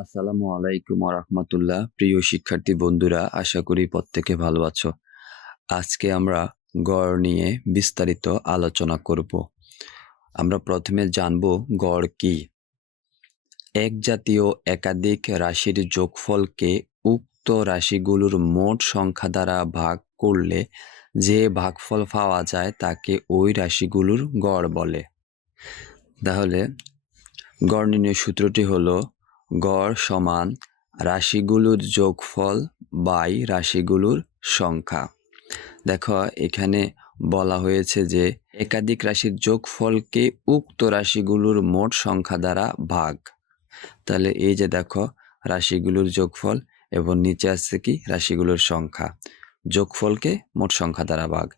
আসসালামু আলাইকুম রহমতুল্লাহ। প্রিয় শিক্ষার্থী বন্ধুরা, আশা করি প্রত্যেকে ভালো আছো। আজকে আমরা গড় নিয়ে বিস্তারিত আলোচনা করব। আমরা প্রথমে জানব গড় কি। এক জাতীয় একাধিক রাশির যোগফলকে উক্ত রাশিগুলোর মোট সংখ্যা দ্বারা ভাগ করলে যে ভাগফল পাওয়া যায় তাকে ওই রাশিগুলোর গড় বলে। তাহলে গড় নির্ণয় সূত্রটি হলো গড় সমান রাশিগুলোর যোগফল বাই রাশিগুলোর সংখ্যা। দেখো, এখানে বলা হয়েছে যে একাধিক রাশির যোগফলকে উক্ত রাশিগুলোর মোট সংখ্যা দ্বারা ভাগ। তাহলে এই যে দেখো, রাশিগুলোর যোগফল এবং নিচে আছে কি? রাশিগুলোর সংখ্যা। যোগফলকে মোট সংখ্যা দ্বারা ভাগ।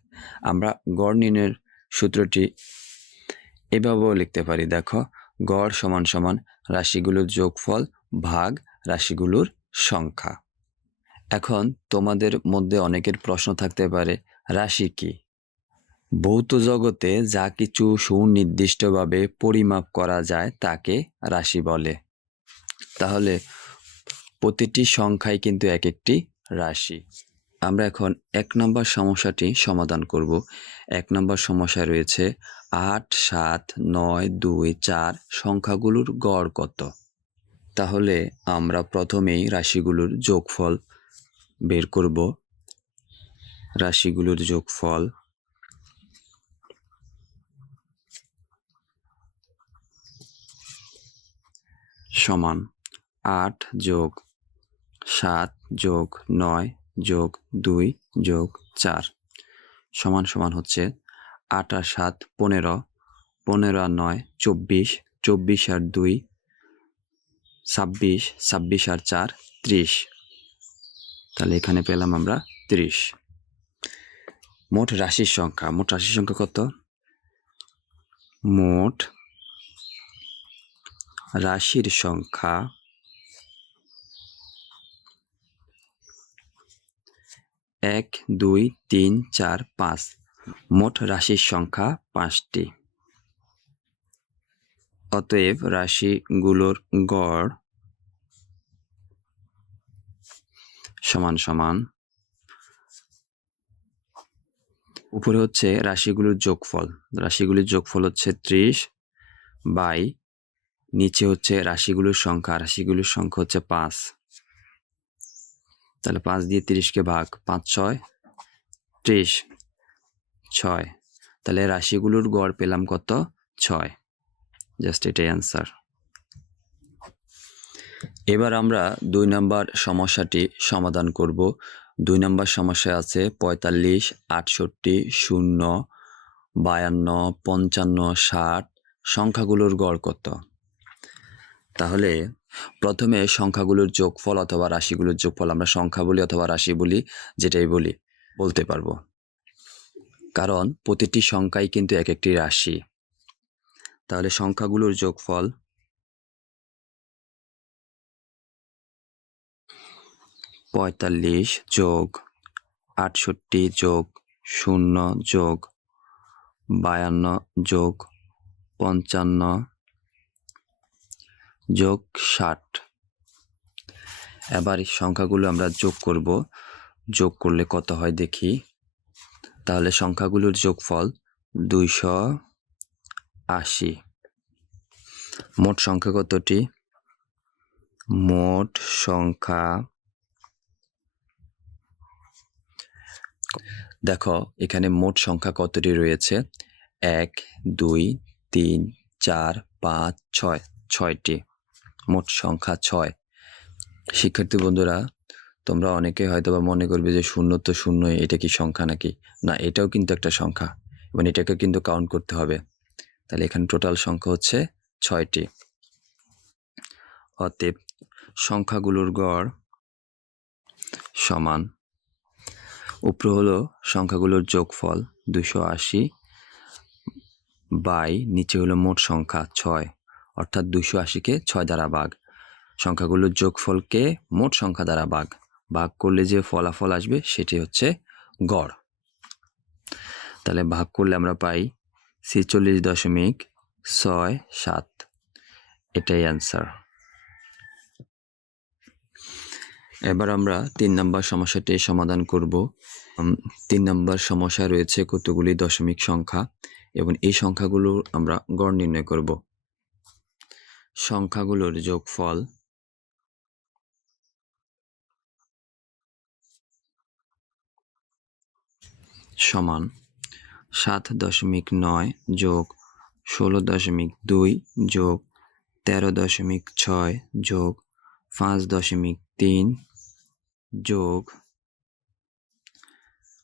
আমরা গড় নির্ণয়ের সূত্রটি এভাবেও লিখতে পারি। দেখো গড় সমান সমান রাশিগুলোর যোগফল ভাগ রাশিগুলোর সংখ্যা। এখন তোমাদের মধ্যে অনেকের প্রশ্ন থাকতে পারে, রাশি কি? ভৌত জগতে যা কিছু সুনির্দিষ্টভাবে পরিমাপ করা যায় তাকে রাশি বলে। তাহলে প্রতিটি সংখ্যাই কিন্তু এক একটি রাশি। আমরা এখন এক নম্বর সমস্যাটি সমাধান করব। এক নম্বর সমস্যা রয়েছে আট, সাত, নয়, দুই, চার সংখ্যাগুলোর গড় কত? তাহলে আমরা প্রথমেই রাশিগুলোর যোগফল বের করব। রাশিগুলোর যোগফল সমান আট যোগ সাত যোগ নয় যোগ দুই যোগ চার সমান সমান হচ্ছে আট আর সাত পনেরো পনেরো আর নয় চব্বিশ চব্বিশ আর দুই ছাব্বিশ ছাব্বিশ আর চার ত্রিশ। তাহলে এখানে পেলাম আমরা ত্রিশ। মোট রাশির সংখ্যা, মোট রাশির সংখ্যা কত? মোট রাশির সংখ্যা এক, দুই, তিন, চার, পাঁচ। মোট রাশির সংখ্যা পাঁচটি। অতএব রাশিগুলোর গড় সমান সমান। উপরে হচ্ছে রাশিগুলোর যোগফল। রাশিগুলির যোগফল হচ্ছে ত্রিশ বাই নিচে হচ্ছে রাশিগুলোর সংখ্যা। রাশিগুলোর সংখ্যা হচ্ছে পাঁচ। তাহলে পাঁচ দিয়ে তিরিশকে ভাগ পাঁচ ছয়, ত্রিশ, ছয়। তাহলে রাশিগুলোর গড় পেলাম কত? ছয়। জাস্ট এটাই অ্যান্সার এবার আমরা দুই নম্বর সমস্যাটি সমাধান করব। দুই নম্বর সমস্যা আছে পঁয়তাল্লিশ, আটষট্টি, শূন্য, বায়ান্ন, পঞ্চান্ন, ষাট। সংখ্যাগুলোর গড় কত? তাহলে প্রথমে সংখ্যাগুলোর যোগফল অথবা রাশিগুলোর যোগফল আমরা সংখ্যা বলি অথবা রাশি বলি, যেটাই বলি, বলতে পারব। কারণ প্রতিটি সংখ্যাই কিন্তু এক একটি রাশি। তাহলে সংখ্যাগুলোর যোগফল পঁয়তাল্লিশ যোগ আটষট্টি যোগ শূন্য যোগ বায়ান্ন যোগ পঞ্চান্ন যোগ ষাট। এবার এই সংখ্যাগুলো আমরা যোগ করব। যোগ করলে কত হয় দেখি। তাহলে সংখ্যাগুলোর যোগফল দুইশো আশি। মোট সংখ্যা কতটি? মোট সংখ্যা দেখো, এখানে মোট সংখ্যা কতটি রয়েছে? এক, দুই, তিন, চার, পাঁচ, ছয়, ছয়টি। মোট সংখ্যা ছয়। শিক্ষার্থী বন্ধুরা, তোমরা অনেকে হয়তো বা মনে করবে যে শূন্য তো শূন্য এটা কি সংখ্যা নাকি? না, এটাও কিন্তু একটা সংখ্যা। এবং এটাকে কিন্তু কাউন্ট করতে হবে। তাহলে এখানে টোটাল সংখ্যা হচ্ছে ছয়টি। অতএব সংখ্যাগুলোর গড় সমান। উপর হলো সংখ্যাগুলোর যোগফল দুশো আশি বাই, নিচে হলো মোট সংখ্যা ছয়। অর্থাৎ দুশো আশিকে ছয় দ্বারা ভাগ। সংখ্যাগুলোর যোগফলকে মোট সংখ্যা দ্বারা ভাগ। ভাগ করলে যে ফলাফল আসবে সেটি হচ্ছে গড়। তাহলে ভাগ করলে আমরা পাই ছেচল্লিশ দশমিক ছয় সাত। এটাই অ্যান্সার এবার আমরা তিন নম্বর সমস্যাটি সমাধান করব। তিন নম্বর সমস্যা রয়েছে কতগুলি দশমিক সংখ্যা এবং এই সংখ্যাগুলো আমরা গড় নির্ণয় করব। সংখ্যাগুলোর যোগফল। সমান সাত দশমিক নয় যোগ ষোলো দশমিক দুই যোগ তেরো দশমিক ছয় যোগ পাঁচ দশমিক তিন যোগ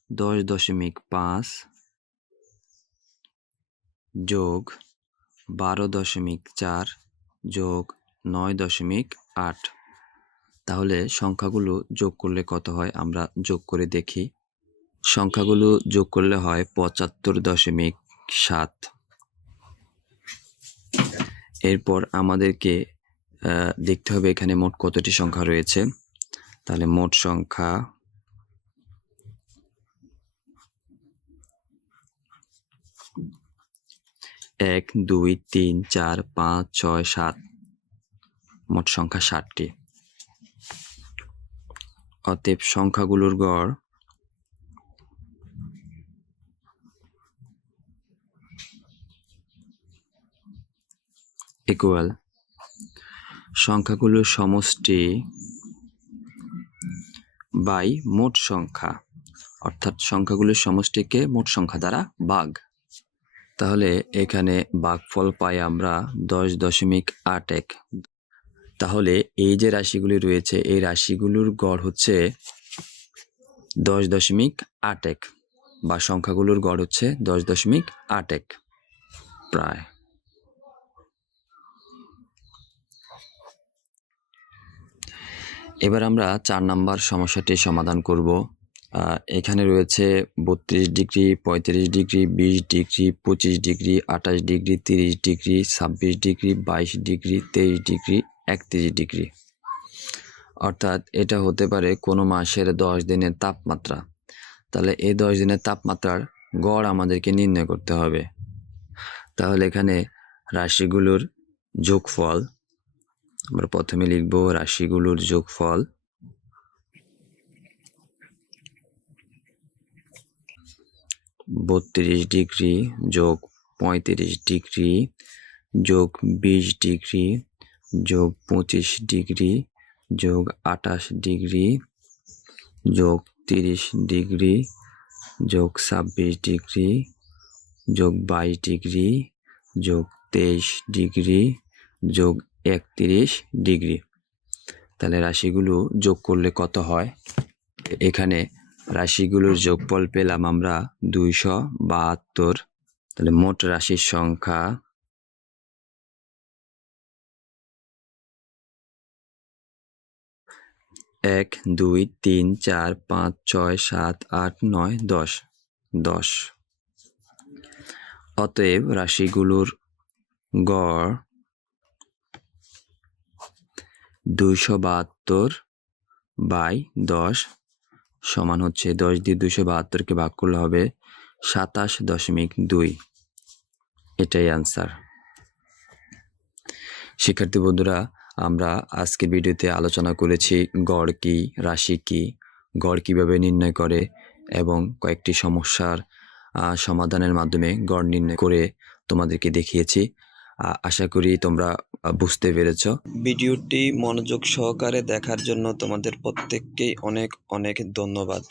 দশ দশমিক পাঁচ যোগ বারো দশমিক চার যোগ নয় দশমিক আট। তাহলে সংখ্যাগুলো যোগ করলে কত হয়? আমরা যোগ করে দেখি। সংখ্যাগুলো যোগ করলে হয় পঁচাত্তর দশমিক সাত। এরপর আমাদেরকে দেখতে হবে এখানে মোট কতটি সংখ্যা রয়েছে। তাহলে মোট সংখ্যা এক, দুই, তিন, চার, পাঁচ, ছয়, সাত। মোট সংখ্যা ষাটটি। অতএব সংখ্যাগুলোর গড় ইকুয়াল সংখ্যাগুলোর সমষ্টি বাই মোট সংখ্যা। অর্থাৎ সংখ্যাগুলোর সমষ্টিকে মোট সংখ্যা দ্বারা ভাগ। তাহলে এখানে ভাগফল পাই আমরা দশ দশমিক আট এক। তাহলে এই যে রাশিগুলি রয়েছে, এই রাশিগুলোর গড় হচ্ছে দশ দশমিক আট এক বা সংখ্যাগুলোর গড় হচ্ছে দশ দশমিক আট এক প্রায়। এবার আমরা চার নাম্বার সমস্যাটি সমাধান করব। এখানে রয়েছে বত্রিশ ডিগ্রি, পঁয়ত্রিশ ডিগ্রি, বিশ ডিগ্রি, পঁচিশ ডিগ্রি, আঠাশ ডিগ্রি, তিরিশ ডিগ্রি, ছাব্বিশ ডিগ্রি, বাইশ ডিগ্রি, তেইশ ডিগ্রি, একত্রিশ ডিগ্রি। অর্থাৎ এটা হতে পারে কোনো মাসের দশ দিনের তাপমাত্রা। তাহলে এই দশ দিনের তাপমাত্রার গড় আমাদেরকে নির্ণয় করতে হবে। তাহলে এখানে রাশিগুলোর যোগফল, আমরা প্রথমে লিখব রাশিগুলোর যোগফল বত্রিশ ডিগ্রি যোগ পঁয়ত্রিশ ডিগ্রি যোগ বিশ ডিগ্রি যোগ পঁচিশ ডিগ্রি যোগ আঠাশ ডিগ্রি যোগ তিরিশ ডিগ্রি যোগ ছাব্বিশ ডিগ্রি যোগ বাইশ ডিগ্রি যোগ তেইশ ডিগ্রি যোগ একত্রিশ ডিগ্রি। তাহলে রাশিগুলো যোগ করলে কত হয়? এখানে রাশিগুলোর যোগফল পেলাম আমরা দুইশো বাহাত্তর। তাহলে মোট রাশির সংখ্যা এক, দুই, তিন, চার, পাঁচ, ছয়, সাত, আট, নয়, দশ দশ। অতএব রাশিগুলোর গড় দুইশো বাহাত্তর বাই দশ সমান হচ্ছে দশ দিয়ে দুশো বাহাত্তরকে ভাগ করলে হবে সাতাশ দশমিক দুই। এটাই আনসার শিক্ষার্থী বন্ধুরা, আমরা আজকের ভিডিওতে আলোচনা করেছি গড় কি, রাশি কি, গড় কীভাবে নির্ণয় করে এবং কয়েকটি সমস্যার সমাধানের মাধ্যমে গড় নির্ণয় করে তোমাদেরকে দেখিয়েছি। আশা করি তোমরা বুঝতে পেরেছ। ভিডিওটি মনোযোগ সহকারে দেখার জন্য তোমাদের প্রত্যেককেই অনেক অনেক ধন্যবাদ।